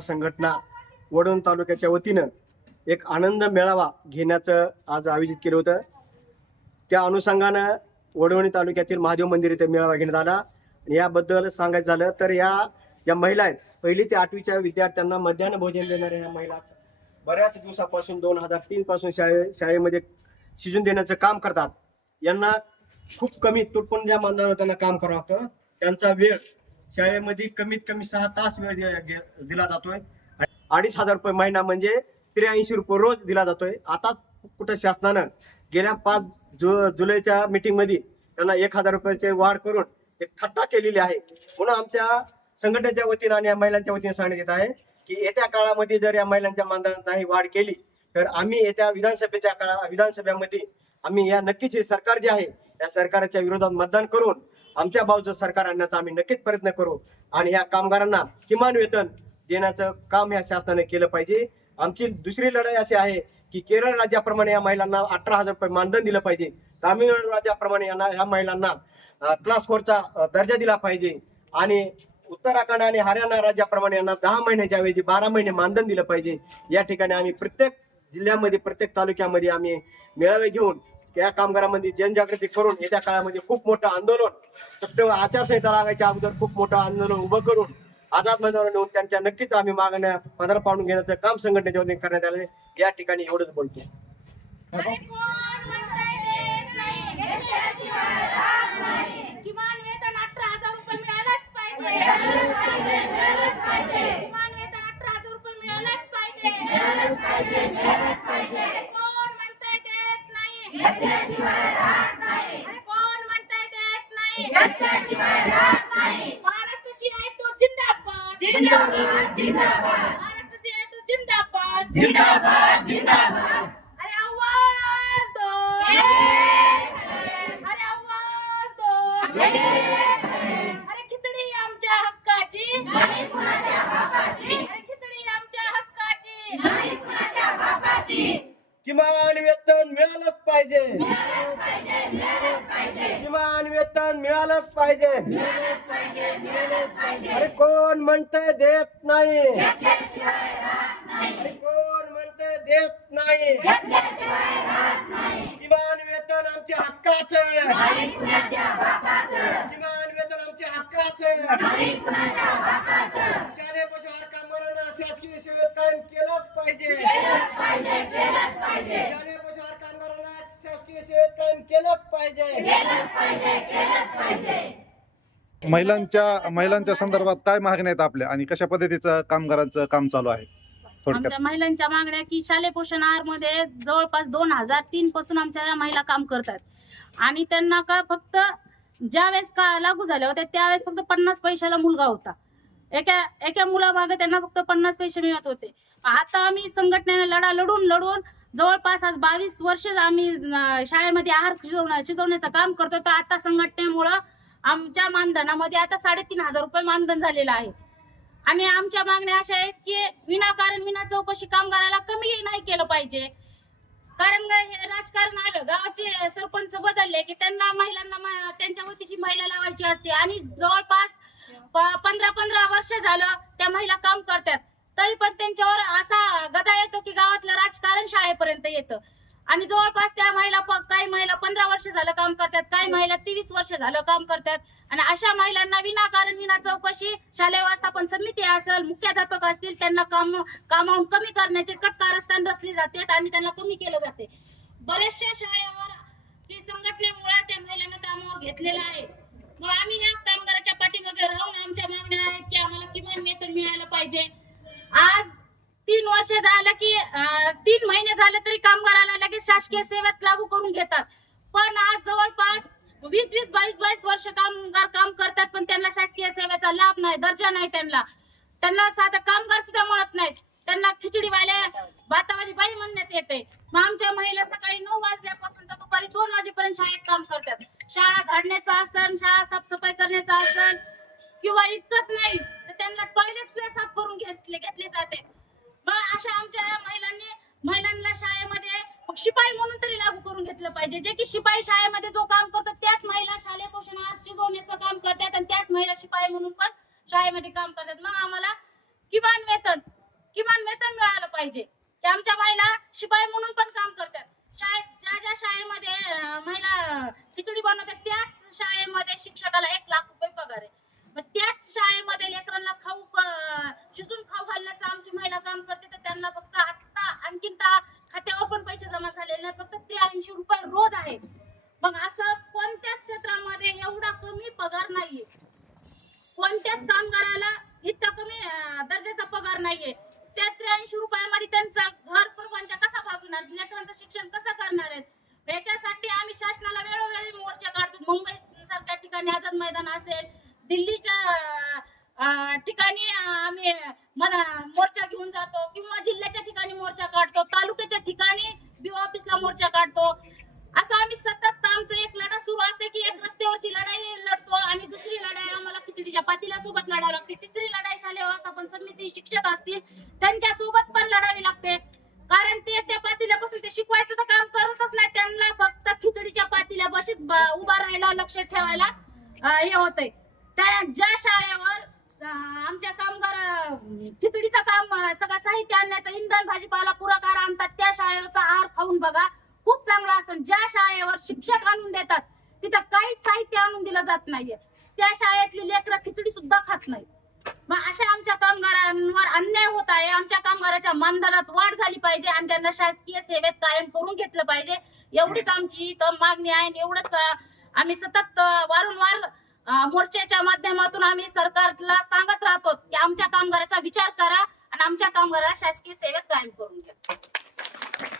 संघटना वडवण तालुक्याच्या वतीनं एक आनंद मेळावा घेण्याचं आज आयोजित केलं होतं. त्या अनुषंगानं वडवणी तालुक्यातील महादेव मंदिर इथे मेळावा घेण्यात आला. आणि याबद्दल सांगायचं झालं तर या ज्या महिला आहेत. पहिली ते आठवीच्या विद्यार्थ्यांना मध्यान्ह भोजन देणाऱ्या या महिला बऱ्याच दिवसापासून दोन हजार तीन पासून शाळे शाळेमध्ये शिजून देण्याचं काम करतात. यांना खूप कमी तुटपुंज्या मानधनावर त्यांना काम करावं लागतं. त्यांचा वेळ शाळेमध्ये कमीत कमी सहा तास वेळ दिला जातोय. अडीच हजार रुपये महिना म्हणजे त्र्याऐंशी रुपये रोज दिला जातोय. आता कुठं शासनानं गेल्या पाच जु जुलैच्या मीटिंगमध्ये त्यांना एक हजार रुपयाचे वाढ करून एक थट्टा केलेली आहे. म्हणून आमच्या संघटनेच्या वतीनं आणि या महिलांच्या वतीने सांगण्यात येत आहे की येत्या काळामध्ये जर या महिलांच्या मानधनात नाही वाढ केली तर आम्ही येत्या विधानसभेच्या काळा विधानसभेमध्ये आम्ही या नक्कीच हे सरकार जे आहे या सरकारच्या विरोधात मतदान करून आमच्या बाजूचं सरकार आणण्याचा आम्ही नक्कीच प्रयत्न करू. आणि या कामगारांना किमान वेतन देण्याचं काम या शासनाने केलं पाहिजे. आमची दुसरी लढाई अशी आहे की केरळ राज्याप्रमाणे या महिलांना अठरा हजार रुपये मानधन दिलं पाहिजे. तामिळनाडू राज्याप्रमाणे यांना या महिलांना क्लास फोरचा दर्जा दिला पाहिजे. आणि उत्तराखंड आणि हरियाणा राज्याप्रमाणे यांना दहा महिन्याच्या ऐवजी बारा महिने मानधन दिलं पाहिजे. या ठिकाणी आम्ही प्रत्येक जिल्ह्यामध्ये प्रत्येक तालुक्यामध्ये आम्ही मेळावे घेऊन या कामगारांमध्ये जनजागृती करून येत्या काळामध्ये खूप मोठं आंदोलन फक्त आचारसंहिता लागायच्या अगोदर खूप मोठं आंदोलन उभं करून आझाद मैदानावर नेऊन त्यांच्या नक्कीच आम्ही मागण्या पदार पाडून घेण्याचं काम संघटनेच्या वतीने करण्यात आले या ठिकाणी एवढंच बोलतो. अरे कोण नाही? अरे कोण म्हणताय देत नाही? महाराष्ट्र CITO जिंदाबाद. महाराष्ट्र CITO जिंदाबाद. अरे आवाज दो. अरे आवाज दो अरे खिचडी आमच्या हक्काची अरे खिचडी आमच्या हक्काची किमान वेतन मिळालंच पाहिजे किमान वेतन मिळालंच पाहिजे. अरे कोण म्हणतंय देत नाही? कोण म्हणतंय देत नाही? किमान वेतन आमच्या हक्काचं किमान वेतन आमच्या हक्काचं शालेय पशुहार कामगारांना शासकीय सेवेत कायम केलंच पाहिजे. सेवेत कायम केलंच पाहिजे. महिलांच्या महिलांच्या संदर्भात काय मागण्या आहेत आपल्या आणि कशा पद्धतीचं कामगारांचं काम चालू आहे? आमच्या महिलांच्या मागण्या की शालेय पोषण आहारमध्ये जवळपास दोन हजार तीन पासून आमच्या या महिला काम करतात. आणि त्यांना का फक्त ज्या वेळेस का लागू झाल्या होत्या त्यावेळेस फक्त पन्नास पैशाला मुलगा होता. एका एका मुलामागे त्यांना फक्त पन्नास पैसे मिळत होते. आता आम्ही संघटनेने लढा लढून लढून जवळपास आज बावीस वर्ष आम्ही शाळेमध्ये आहार शिजवण्या शिजवण्याचं काम करतो. तर आता संघटनेमुळं आमच्या मानधनामध्ये आता साडेतीन हजार रुपये मानधन झालेलं आहे. आणि आमच्या मागण्या अशा आहेत की विनाकारण विना चौकशी कामगाराला कमी नाही केलं पाहिजे. कारण हे राजकारण आलं. गावाचे सरपंच बदलले की त्यांना महिलांना मा- त्यांच्या वतीची महिला लावायची असते. आणि जवळपास प- पंधरा पंधरा वर्ष झालं त्या महिला काम येतं. आणि जवळपास त्या महिला काही महिला पंधरा वर्ष झालं काम करतात काही महिला तेवीस वर्ष झालं काम करतात. आणि अशा महिलांना विनाकारण विना चौकशी शालेय व्यवस्थापन समिती असेल मुख्याध्यापक असतील त्यांना काम कामावून कमी करण्याचे कट कारस्थान रचले जाते आणि त्यांना कमी केलं जाते. बऱ्याचशा शाळेवर संघटनेमुळे त्या महिलांना कामावर घेतलेलं आहे. मग आम्ही ह्या कामगाराच्या वर्ष की तीन महिने झाले तरी कामगाराला लगेच शासकीय सेवेत लागू करून घेतात. पण आज जवळपास वीस वीस बावीस बावीस वर्ष कामगार काम करतात पण त्यांना शासकीय सेवेचा लाभ नाही दर्जा नाही त्यांना. त्यांना साधं कामगार सुद्धा म्हणत नाहीत. त्यांना खिचडीवाल्या भातावाली बाई म्हणण्यात येते. मग आमच्या महिला सकाळी नऊ वाजल्यापासून तर दुपारी दोन वाजेपर्यंत शाळेत काम करतात. शाळा झाडण्याचा असन शाळा साफसफाई करण्याचा असन किंवा इतकंच नाही तर त्यांना टॉयलेट सुद्धा साफ करून घेतले घेतले जाते. मग अशा आमच्या महिलांनी महिलांना शाळेमध्ये मग शिपाई म्हणून तरी लागू करून घेतलं पाहिजे. जे की शिपाई शाळेमध्ये जो काम करतो त्याच महिला शालेय पोषण आज शिजवण्याचं काम करतात आणि त्याच महिला शिपाई म्हणून पण शाळेमध्ये काम करतात. मग आम्हाला किमान वेतन किमान वेतन मिळालं पाहिजे. की आमच्या महिला शिपाई म्हणून पण काम करतात. शाळेत ज्या ज्या शाळेमध्ये महिला खिचडी बनवतात त्याच शाळेमध्ये शिक्षकाला एक लाख रुपये पगार आहे. मग त्याच शाळेमध्ये लेकरांना खाऊ शिजून खाऊ घालण्याचं आमची महिला काम करते तर त्यांना फक्त आता आणखीन त्या खात्यावर पण पैसे जमा झालेले नाहीत फक्त त्र्याऐंशी रुपये रोज आहे. मग असं कोणत्याच क्षेत्रामध्ये एवढा कमी पगार नाहीये. कोणत्याच कामगाराला इतका कमी दर्जाचा पगार नाहीये. त्या त्र्याऐंशी रुपयामध्ये त्यांचा घर प्रपंच कसा भागवणार लेकरांचं शिक्षण कसं करणार आहेत? याच्यासाठी आम्ही शासनाला वेळोवेळी मोर्चा काढतो. मुंबई सारख्या ठिकाणी आझाद मैदान असेल दिल्लीच्या ठिकाणी आम्ही मोर्चा घेऊन जातो किंवा जिल्ह्याच्या ठिकाणी मोर्चा काढतो तालुक्याच्या ठिकाणी बीओ ऑफिसला मोर्चा काढतो. असं आम्ही सतत आमचं एक लढा सुरू असते की एक रस्त्यावरची लढाई लढतो आणि दुसरी लढाई आम्हाला खिचडीच्या पातीला सोबत लढावी लागते. तिसरी लढाई शालेय व्यवस्थापन समिती शिक्षक असतील त्यांच्यासोबत पण लढावी लागते. कारण ते त्या पातील्यापासून ते शिकवायचं तर काम करतच नाही. त्यांना फक्त खिचडीच्या पातील्या बशीत ब- उभा राहायला लक्ष ठेवायला हे होतंय. त्या ज्या शाळेवर आमच्या कामगार खिचडीचं काम सगळं साहित्य आणण्याचं इंधन भाजीपाला पुरकार आणतात त्या शाळेचा आहार खाऊन बघा खूप चांगला असतो. ज्या शाळेवर शिक्षक आणून देतात तिथं काहीच साहित्य आणून दिलं जात नाहीये. त्या शाळेतली लेकरं खिचडी सुद्धा खात नाही मग अशा आमच्या कामगारांवर अन्याय होत आहे. आमच्या कामगाराच्या मानधनात वाढ झाली पाहिजे आणि त्यांना शासकीय सेवेत कायम करून घेतलं पाहिजे. एवढीच आमची तर मागणी आहे आणि एवढंच आम्ही सतत वारंवार मोर्चाच्या माध्यमातून आम्ही सरकारला सांगत राहतो की आमच्या कामगाराचा विचार करा आणि आमच्या कामगाराला शासकीय सेवेत कायम करून घ्या.